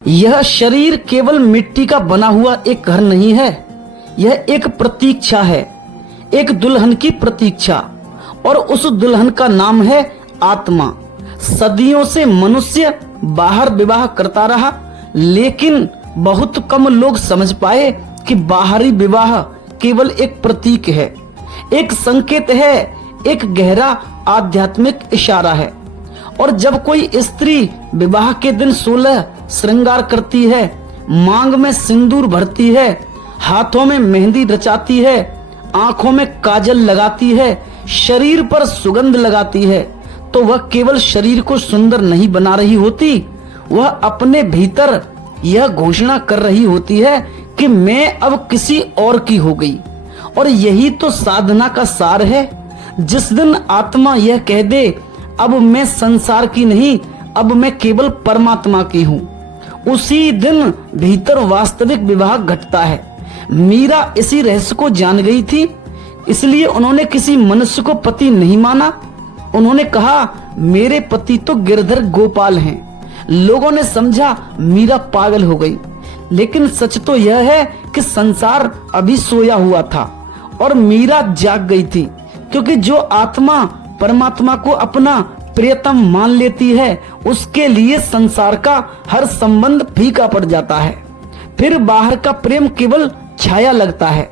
यह शरीर केवल मिट्टी का बना हुआ एक घर नहीं है, यह एक प्रतीक्षा है, एक दुल्हन की प्रतीक्षा। और उस दुल्हन का नाम है आत्मा। सदियों से मनुष्य बाहर विवाह करता रहा, लेकिन बहुत कम लोग समझ पाए कि बाहरी विवाह केवल एक प्रतीक है, एक संकेत है, एक गहरा आध्यात्मिक इशारा है। और जब कोई स्त्री विवाह के दिन 16 श्रृंगार करती है, मांग में सिंदूर भरती है, हाथों में मेहंदी रचाती है, आंखों में काजल लगाती है, शरीर पर सुगंध लगाती है, तो वह केवल शरीर को सुंदर नहीं बना रही होती, वह अपने भीतर यह घोषणा कर रही होती है कि मैं अब किसी और की हो गई। और यही तो साधना का सार है। जिस दिन आत्मा यह कह दे अब मैं संसार की नहीं, अब मैं केवल परमात्मा की हूँ, उसी दिन भीतर वास्तविक विवाह घटता है। मीरा इसी रहस्य को जान गई थी, इसलिए उन्होंने किसी मनुष्य को पति नहीं माना। उन्होंने कहा मेरे पति तो गिरधर गोपाल हैं। लोगों ने समझा मीरा पागल हो गई, लेकिन सच तो यह है कि संसार अभी सोया हुआ था और मीरा जाग गई थी, क्योंकि जो आत्मा परमात्मा को अपना प्रियतम मान लेती है, उसके लिए संसार का हर संबंध फीका पड़ जाता है। फिर बाहर का प्रेम केवल छाया लगता है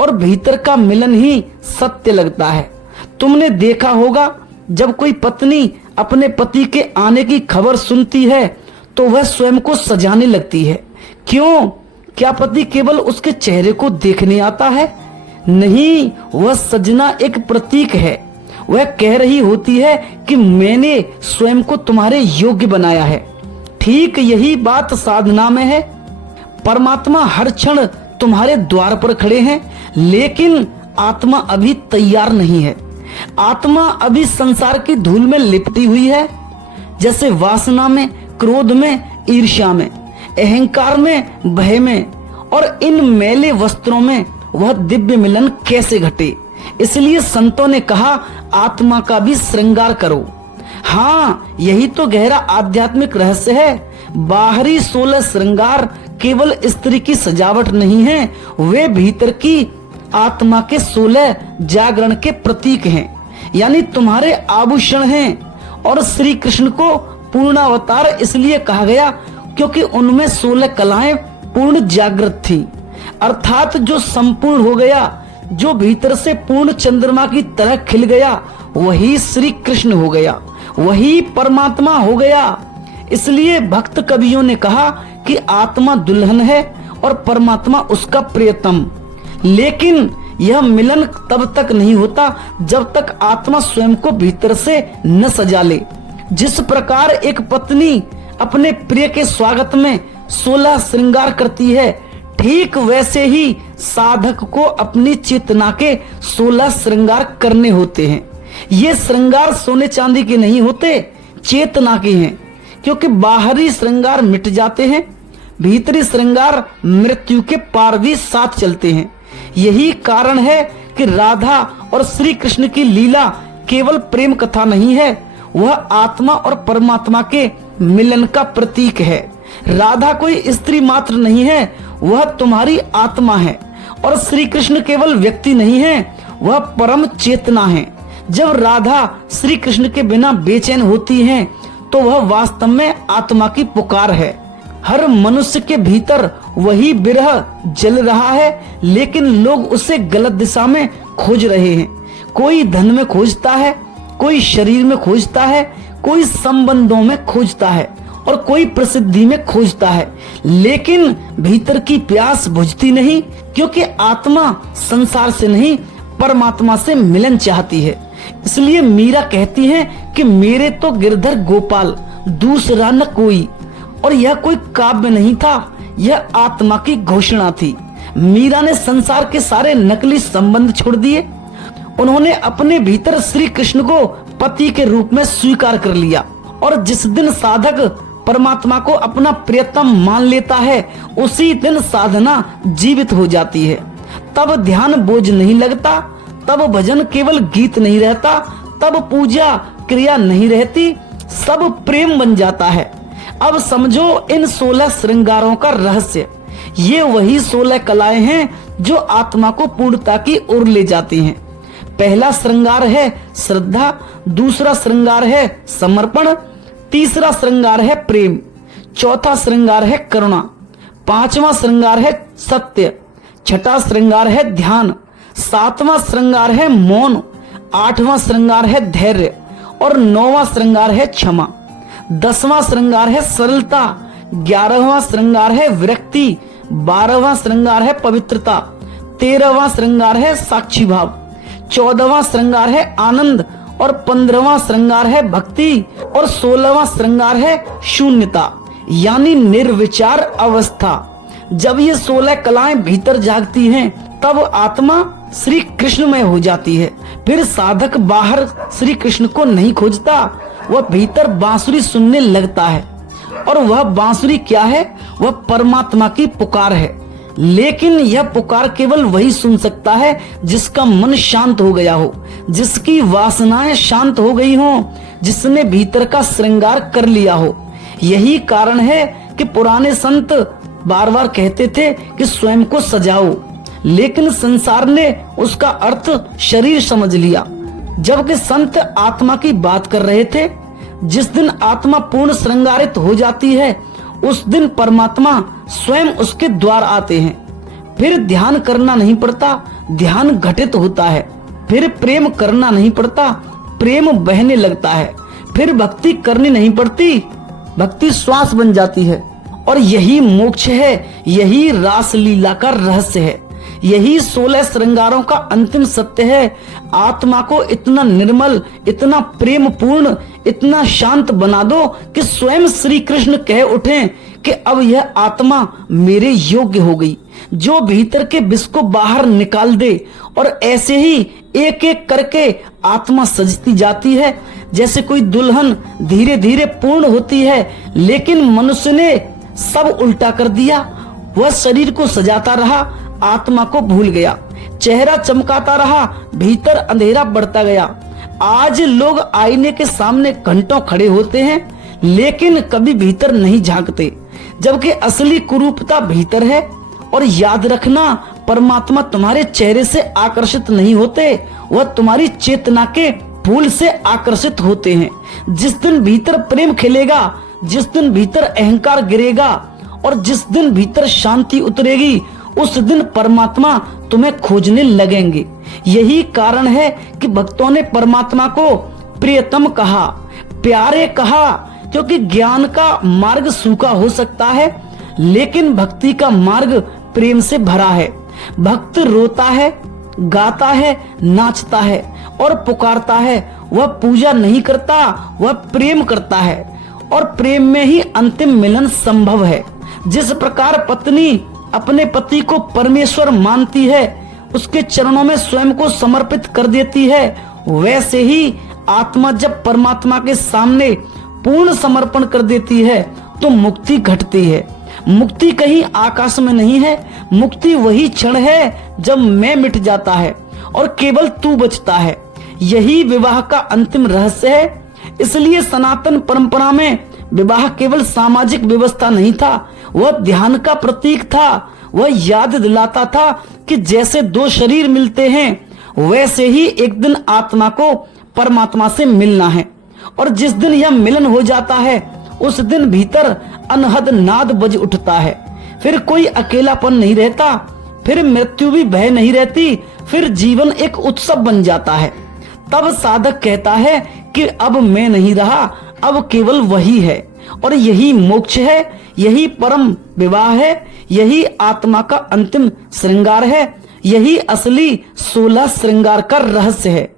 और भीतर का मिलन ही सत्य लगता है। तुमने देखा होगा जब कोई पत्नी अपने पति के आने की खबर सुनती है तो वह स्वयं को सजाने लगती है। क्यों? क्या पति केवल उसके चेहरे को देखने आता है? नहीं, वह सजना एक प्रतीक है। वह कह रही होती है कि मैंने स्वयं को तुम्हारे योग्य बनाया है। ठीक यही बात साधना में है। परमात्मा हर क्षण तुम्हारे द्वार पर खड़े हैं, लेकिन आत्मा अभी तैयार नहीं है। आत्मा अभी संसार की धूल में लिपटी हुई है, जैसे वासना में, क्रोध में, ईर्ष्या में, अहंकार में, भय में। और इन मैले वस्त्रों में वह दिव्य मिलन कैसे घटे? इसलिए संतों ने कहा आत्मा का भी श्रृंगार करो। हाँ, यही तो गहरा आध्यात्मिक रहस्य है। बाहरी 16 श्रृंगार केवल स्त्री की सजावट नहीं है, वे भीतर की आत्मा के 16 जागरण के प्रतीक हैं, यानी तुम्हारे आभूषण हैं। और श्री कृष्ण को पूर्णावतार इसलिए कहा गया क्योंकि उनमें 16 कलाएं पूर्ण जागृत थी, अर्थात जो संपूर्ण हो गया, जो भीतर से पूर्ण चंद्रमा की तरह खिल गया, वही श्री कृष्ण हो गया, वही परमात्मा हो गया। इसलिए भक्त कवियों ने कहा कि आत्मा दुल्हन है और परमात्मा उसका प्रियतम। लेकिन यह मिलन तब तक नहीं होता जब तक आत्मा स्वयं को भीतर से न सजा ले। जिस प्रकार एक पत्नी अपने प्रिय के स्वागत में 16 श्रृंगार करती है, ठीक वैसे ही साधक को अपनी चेतना के 16 श्रृंगार करने होते हैं। ये श्रृंगार सोने चांदी के नहीं होते, चेतना के हैं, क्योंकि बाहरी श्रृंगार मिट जाते हैं, भीतरी श्रृंगार मृत्यु के पार भी साथ चलते हैं। यही कारण है कि राधा और श्री कृष्ण की लीला केवल प्रेम कथा नहीं है, वह आत्मा और परमात्मा के मिलन का प्रतीक है। राधा कोई स्त्री मात्र नहीं है, वह तुम्हारी आत्मा है। और श्री कृष्ण केवल व्यक्ति नहीं है, वह परम चेतना है। जब राधा श्री कृष्ण के बिना बेचैन होती हैं, तो वह वास्तव में आत्मा की पुकार है। हर मनुष्य के भीतर वही विरह जल रहा है, लेकिन लोग उसे गलत दिशा में खोज रहे हैं। कोई धन में खोजता है, कोई शरीर में खोजता है, कोई संबंधों में खोजता है और कोई प्रसिद्धि में खोजता है, लेकिन भीतर की प्यास बुझती नहीं, क्योंकि आत्मा संसार से नहीं परमात्मा से मिलन चाहती है। इसलिए मीरा कहती है कि मेरे तो गिरधर गोपाल, दूसरा न कोई। और यह कोई काव्य नहीं था, यह आत्मा की घोषणा थी। मीरा ने संसार के सारे नकली संबंध छोड़ दिए। उन्होंने अपने भीतर श्री कृष्ण को पति के रूप में स्वीकार कर लिया। और जिस दिन साधक परमात्मा को अपना प्रियतम मान लेता है, उसी दिन साधना जीवित हो जाती है। तब ध्यान बोझ नहीं लगता, तब भजन केवल गीत नहीं रहता, तब पूजा क्रिया नहीं रहती, सब प्रेम बन जाता है। अब समझो इन 16 श्रृंगारों का रहस्य। ये वही 16 कलाएं हैं जो आत्मा को पूर्णता की ओर ले जाती हैं। पहला श्रृंगार है श्रद्धा, दूसरा श्रृंगार है समर्पण, तीसरा श्रृंगार है प्रेम, चौथा श्रृंगार है करुणा, पांचवा श्रृंगार है सत्य, छठा श्रृंगार है ध्यान, सातवां श्रृंगार है मौन, आठवां श्रृंगार है धैर्य और नौवां श्रृंगार है क्षमा, 10वां श्रृंगार है सरलता, 11वां श्रृंगार है विरक्ति, 12वां श्रृंगार है पवित्रता, 13वां श्रृंगार है साक्षी भाव, 14वां श्रृंगार है आनंद और 15वां श्रृंगार है भक्ति और 16वां श्रृंगार है शून्यता यानी निर्विचार अवस्था। जब ये 16 कलाएं भीतर जागती हैं तब आत्मा श्री कृष्णमय हो जाती है। फिर साधक बाहर श्री कृष्ण को नहीं खोजता, वह भीतर बांसुरी सुनने लगता है। और वह बांसुरी क्या है? वह परमात्मा की पुकार है। लेकिन यह पुकार केवल वही सुन सकता है जिसका मन शांत हो गया हो, जिसकी वासनाएं शांत हो गई हो, जिसने भीतर का श्रृंगार कर लिया हो। यही कारण है कि पुराने संत बार बार कहते थे कि स्वयं को सजाओ, लेकिन संसार ने उसका अर्थ शरीर समझ लिया। जबकि संत आत्मा की बात कर रहे थे। जिस दिन आत्मा पूर्ण श्रृंगारित हो जाती है उस दिन परमात्मा स्वयं उसके द्वार आते हैं। फिर ध्यान करना नहीं पड़ता, ध्यान घटित होता है। फिर प्रेम करना नहीं पड़ता, प्रेम बहने लगता है। फिर भक्ति करनी नहीं पड़ती, भक्ति श्वास बन जाती है। और यही मोक्ष है, यही रास लीला का रहस्य है, यही 16 श्रृंगारों का अंतिम सत्य है। आत्मा को इतना निर्मल, इतना प्रेम पूर्ण, इतना शांत बना दो कि स्वयं श्री कृष्ण कह उठें कि अब यह आत्मा मेरे योग्य हो गई, जो भीतर के विष को बाहर निकाल दे। और ऐसे ही एक एक करके आत्मा सजती जाती है, जैसे कोई दुल्हन धीरे धीरे पूर्ण होती है। लेकिन मनुष्य ने सब उल्टा कर दिया। वह शरीर को सजाता रहा, आत्मा को भूल गया। चेहरा चमकाता रहा, भीतर अंधेरा बढ़ता गया। आज लोग आईने के सामने घंटों खड़े होते हैं लेकिन कभी भीतर नहीं झांकते, जबकि असली कुरूपता भीतर है। और याद रखना, परमात्मा तुम्हारे चेहरे से आकर्षित नहीं होते, वह तुम्हारी चेतना के फूल से आकर्षित होते हैं। जिस दिन भीतर प्रेम खिलेगा, जिस दिन भीतर अहंकार गिरेगा और जिस दिन भीतर शांति उतरेगी, उस दिन परमात्मा तुम्हें खोजने लगेंगे। यही कारण है कि भक्तों ने परमात्मा को प्रियतम कहा, प्यारे कहा, क्योंकि ज्ञान का मार्ग सूखा हो सकता है लेकिन भक्ति का मार्ग प्रेम से भरा है। भक्त रोता है, गाता है, नाचता है और पुकारता है। वह पूजा नहीं करता, वह प्रेम करता है और प्रेम में ही अंतिम मिलन संभव है। जिस प्रकार पत्नी अपने पति को परमेश्वर मानती है, उसके चरणों में स्वयं को समर्पित कर देती है, वैसे ही आत्मा जब परमात्मा के सामने पूर्ण समर्पण कर देती है तो मुक्ति घटती है। मुक्ति कहीं आकाश में नहीं है, मुक्ति वही क्षण है जब मैं मिट जाता है और केवल तू बचता है। यही विवाह का अंतिम रहस्य है। इसलिए सनातन परंपरा में विवाह केवल सामाजिक व्यवस्था नहीं था, वह ध्यान का प्रतीक था। वह याद दिलाता था कि जैसे दो शरीर मिलते हैं वैसे ही एक दिन आत्मा को परमात्मा से मिलना है। और जिस दिन यह मिलन हो जाता है उस दिन भीतर अनहद नाद बज उठता है। फिर कोई अकेलापन नहीं रहता, फिर मृत्यु भी भय नहीं रहती, फिर जीवन एक उत्सव बन जाता है। तब साधक कहता है कि अब मैं नहीं रहा, अब केवल वही है। और यही मोक्ष है, यही परम विवाह है, यही आत्मा का अंतिम श्रृंगार है, यही असली 16 श्रृंगार का रहस्य है।